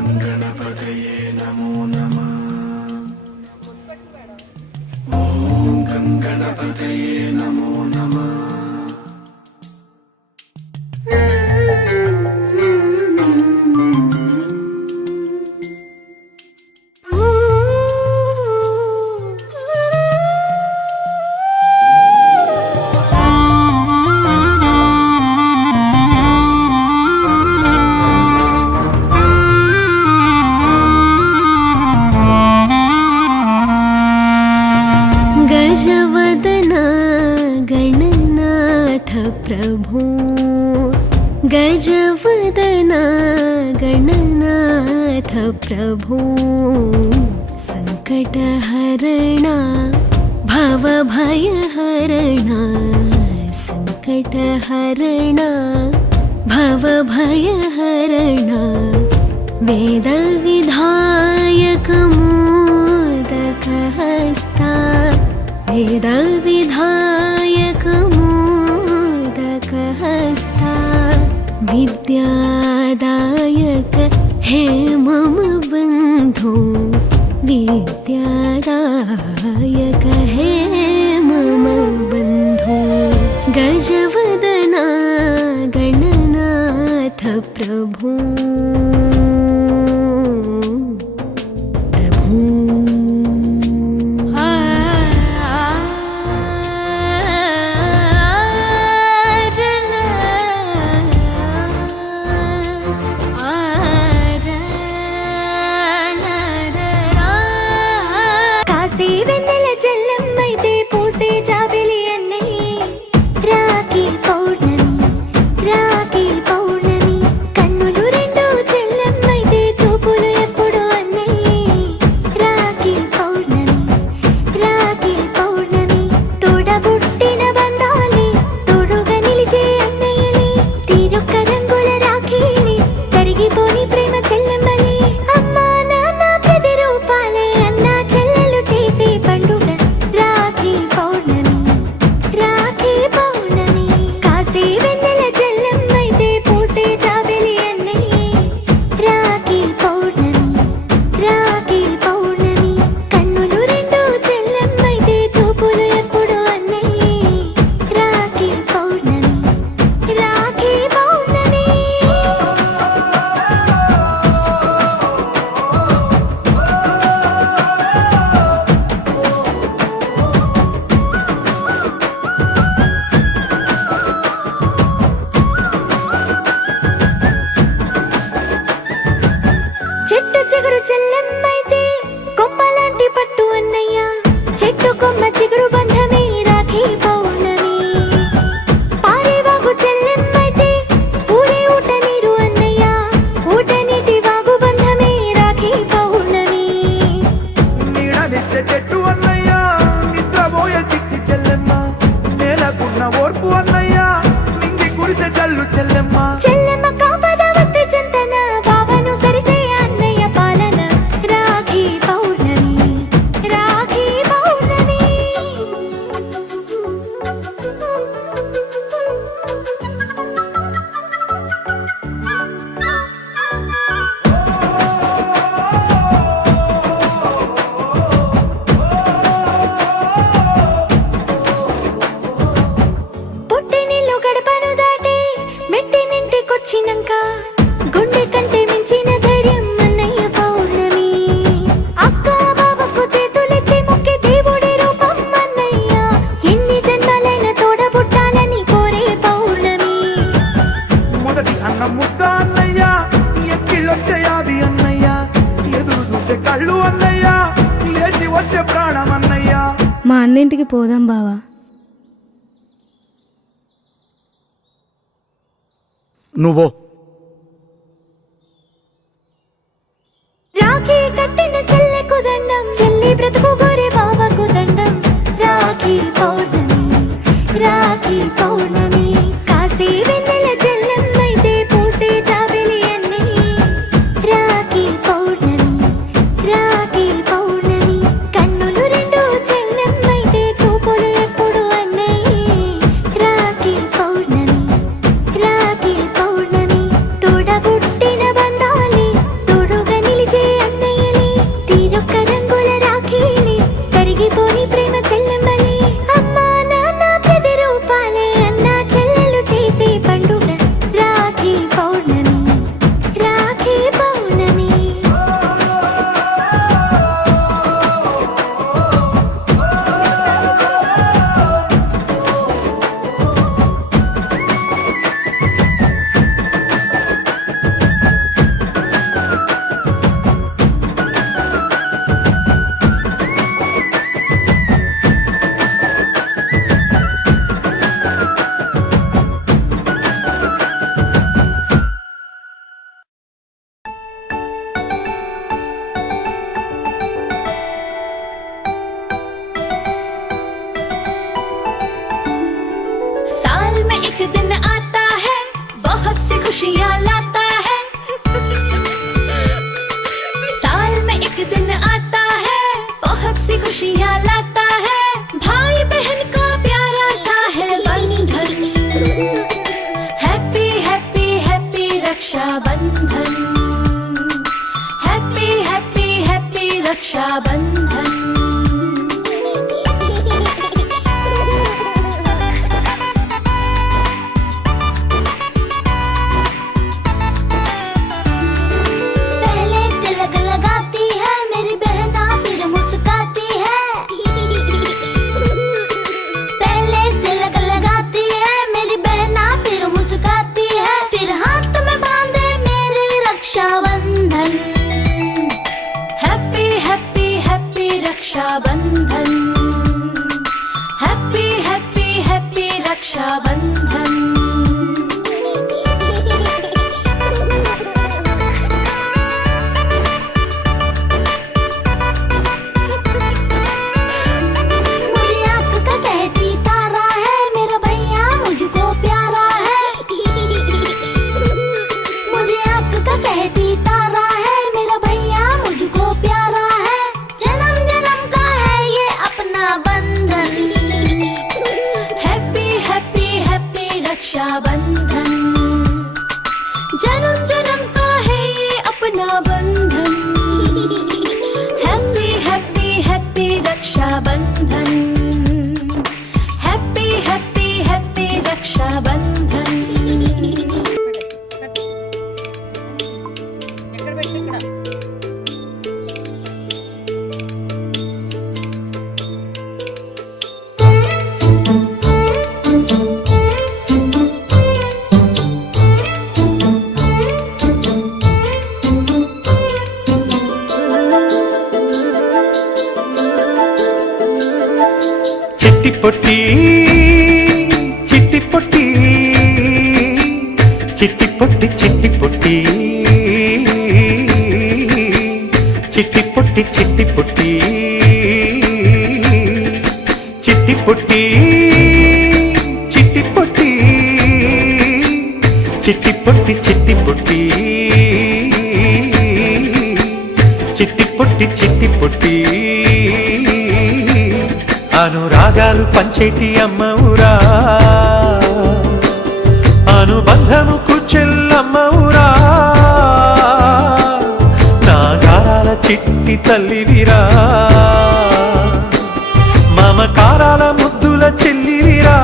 गणपतये नमो नमः। ॐ गणपतये नमो नमः। गजवदना गणनाथ प्रभो, गजवदना गणनाथ प्रभो, संकटहरणा भवभयहरणा, संकटहरणा भवभयहरणा, वेदविधायक मोदकहस्ता, वेदविधायक मोदकहस्ता, विद्यादायक हे मम बन्धो, विद्यादायक हे मम बन्धो, गजवदना गणनाथ प्रभो। చెల్లెమ్మైతే కొమ్మలాంటి పట్టు అన్నయ్య, చెట్టు కొమ్మ చిగురు బంధమే రాఖీ పౌర్ణమి. పారేవాగు చెల్లెమ్మైతే ఊరే ఊట నీరు అన్నయ్య, ఊట నీటి వాగు బంధమే రాఖీ పౌర్ణమి. నీడనిచ్చే చెట్టు అన్నయ్య, నిద్రపోయే చిట్టి చెల్లెమ్మ, నేలకున్న ఓర్పు అన్నయ్య, నింగి కురిసే జల్లు చెల్లెమ్మ. చెల్లెమ్మ కాపద వస్తే చింతన బావను సరిచేయ అన్నయ్య పాలన, రాఖీ పౌర్ణమి రాఖీ పౌర్ణమి. పుట్టినిల్లు గడపను దాటి మెట్టినింటికొచ్చినంక గుండె కంటే మించిన ధైర్యం అన్నయ్య పౌర్ణమి. అక్క బావకు చేతులెత్తి మొక్కే దేవుడి రూపం అన్నయ్య, ఎన్ని జన్మలైన తోడబుట్టాలని కోరే పౌర్ణమి. మొదటి అన్న ముద్ద అన్నయ్య, ఎక్కిళ్ళొచ్చే యాది అన్నయ్య, ఎదురు చూసే కళ్ళు అన్నయ్య, లేచి వచ్చే ప్రాణం అన్నయ్య. మా అన్నింటికి పోదాం బావా. నువ్వు రాఖీ కట్టిన చెల్లెకు దండం, చెల్లి బ్రతుకు గోరే బావకు దండం. రాఖీ పౌర్ణమి రాఖీ పౌర్ణమి, కాసే వెన్నెల చెల్లెమ్మైతే పూసే జాబిలి అన్ని. రాఖీ పౌర్ణమి రాఖీ పౌర్ణమి, కన్నులు రెండు చెల్లెమ్మైతే చూపులు ఎప్పుడు అన్నయ్య. రాఖీ పౌర్ణమి రాఖీ పౌర్ణమి. खुशियाँ लाता है, भाई बहन का प्यारा सा है बंधन। हैप्पी हैप्पी हैप्पी रक्षा बंधन, हैप्पी हैप्पी हैप्पी रक्षा बंधन। पहले तिलक लगाती है मेरी बहना, फिर मुस्काती है। पहले तिलक लगाती है मेरी बहना, फिर मुस्काती है, फिर हाथ में बांधे मेरे रक्षा बंधन। हैप्पी हैप्पी हैप्पी रक्षा बंधन, हैप्पी हैप्पी हैप्पी रक्षा बंधन। मुझे आँख का कहती तारा है, मेरा भैया मुझको प्यारा है। मुझे आँख का कहती तारा है, मेरा भैया मुझको प्यारा है। जन्म जन्म का है ये अपना बंधन। हैप्पी हैप्पी हैप्पी रक्षा बंधन, जन्म जन्म का है ये अपना बंधन। हैप्पी हैप्पी हैप्पी रक्षा बंधन, हैप्पी हैप्पी हैप्पी रक्षा बंधन। చిట్టి పొట్టి చిట్టి పొట్టి చిట్టి పొట్టి చిట్టి పొట్టి చిట్టి పొట్టి చిట్టి పొట్టి చిట్టి పొట్టి చిట్టి పొట్టి చిట్టి పొట్టి చిట్టి పొట్టి చిట్టి పొట్టి చిట్టి పొట్టి అనురాగాలు పంచేటి అమ్మవురా, అనుబంధముకు చెల్లమ్మవురా, నాగారాల చిట్టి తల్లివిరా, మమకారాల ముద్దుల చెల్లివిరా.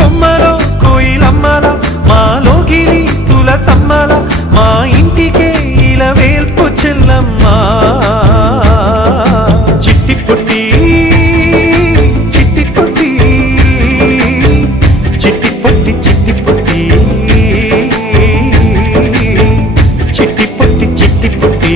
కొమ్మలో కోయిలమ్మల మాలోగిలి తులసమ్మల మా ఇంటికే ఇలా వేల్పు చెల్లమ్మా. చిట్టి పొట్టి చిట్టి పొట్టి చిట్టి పొట్టి చిట్టి పొట్టి చిట్టి పొట్టి చిట్టి పొట్టి.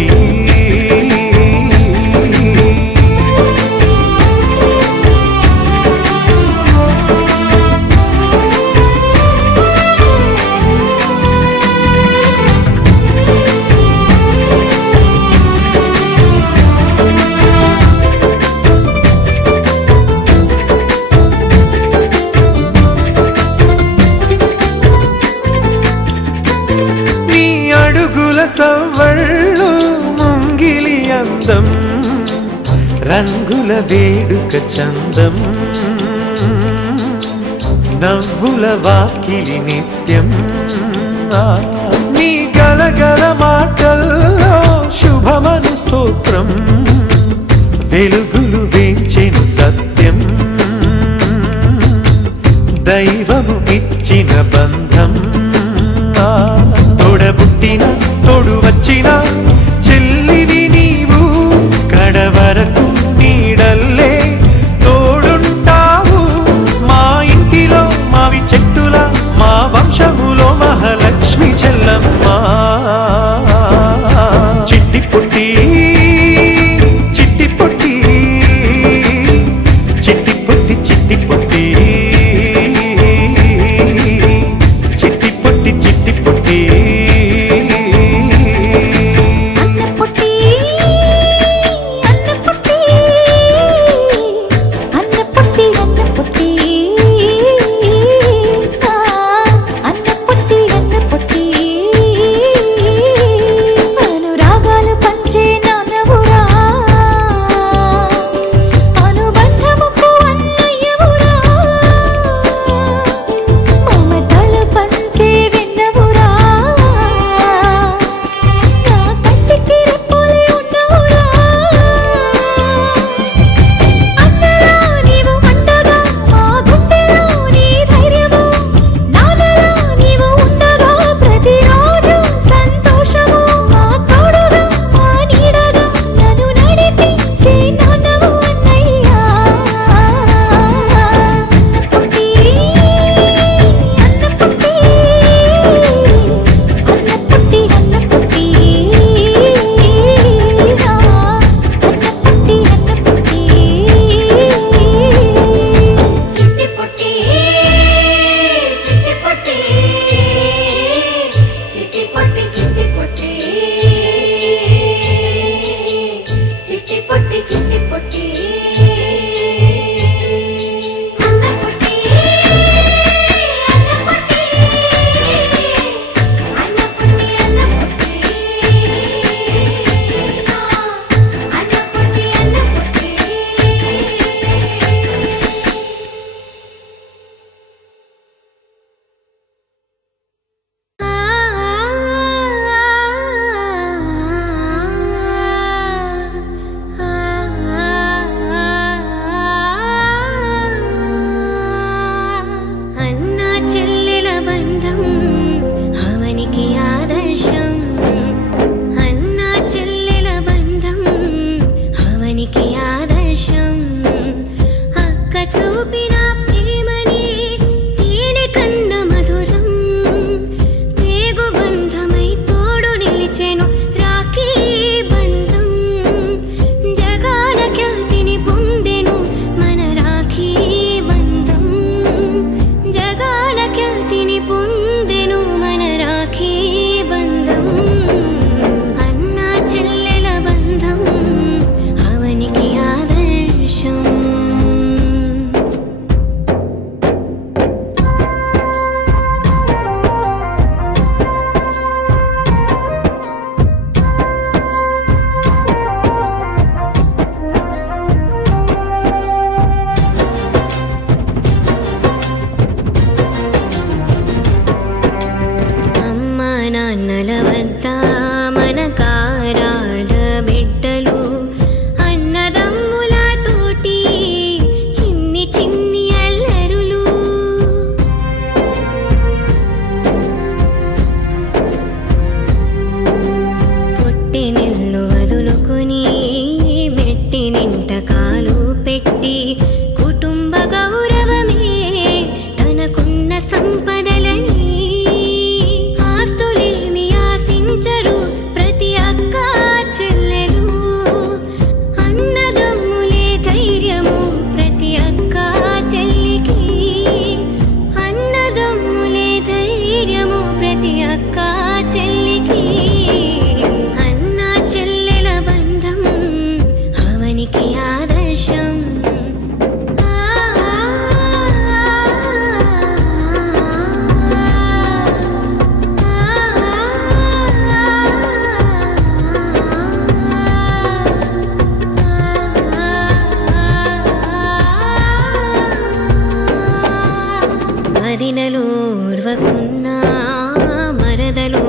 నీ అడుగుల సవ్వళ్ళు ముంగిలి అందం, రంగుల వేడుక చందం, నవ్వుల వాకిలి నిత్యం. నీ గలగల మాటల్లో శుభమను స్తోత్రం, వెలుగులు వేంచెను సత్యం, దైవము ఇచ్చిన బంధం. తోడబుట్టిన తోడు వచ్చిన చెల్లివి నీవు, కడవరకు నీడల్లే తోడుంటావు. మా ఇంటిలో మావి చెట్టుల మా వంశములో మహాలక్ష్మి చెల్లమ్మ. చిట్టి పొట్టి చిట్టి పొట్టి చిట్టి పొట్టి చిట్టి పొట్టి చిట్టి పొట్టి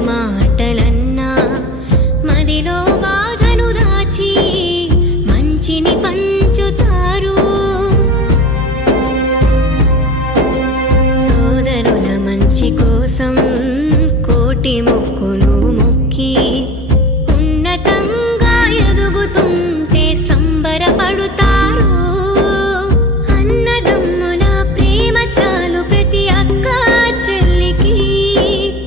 మాటలన్నా మదిలో బాధను దాచి మంచిని పంచుతారు. సోదరుల మంచి కోసం కోటి మొక్కులు మొక్కి ఉన్నతంగా ఎదుగుతుంటే సంబరపడుతారు. అన్నదమ్ముల ప్రేమ చాలు ప్రతి అక్క చెల్లికి,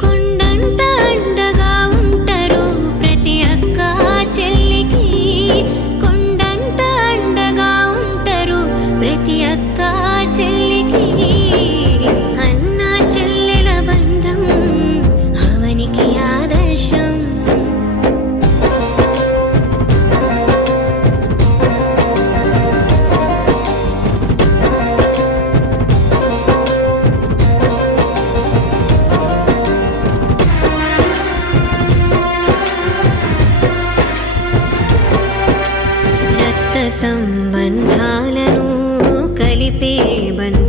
కొండంత అండగా ఉంటారు ప్రతి అక్క చెల్లికి, కొండంత అండగా ఉంటారు ప్రతి అక్క చెల్లికి. అన్న చెల్లెల బంధం అవనికి ఆదర్శం. రక్త సంబంధాలను కలిపే బంధం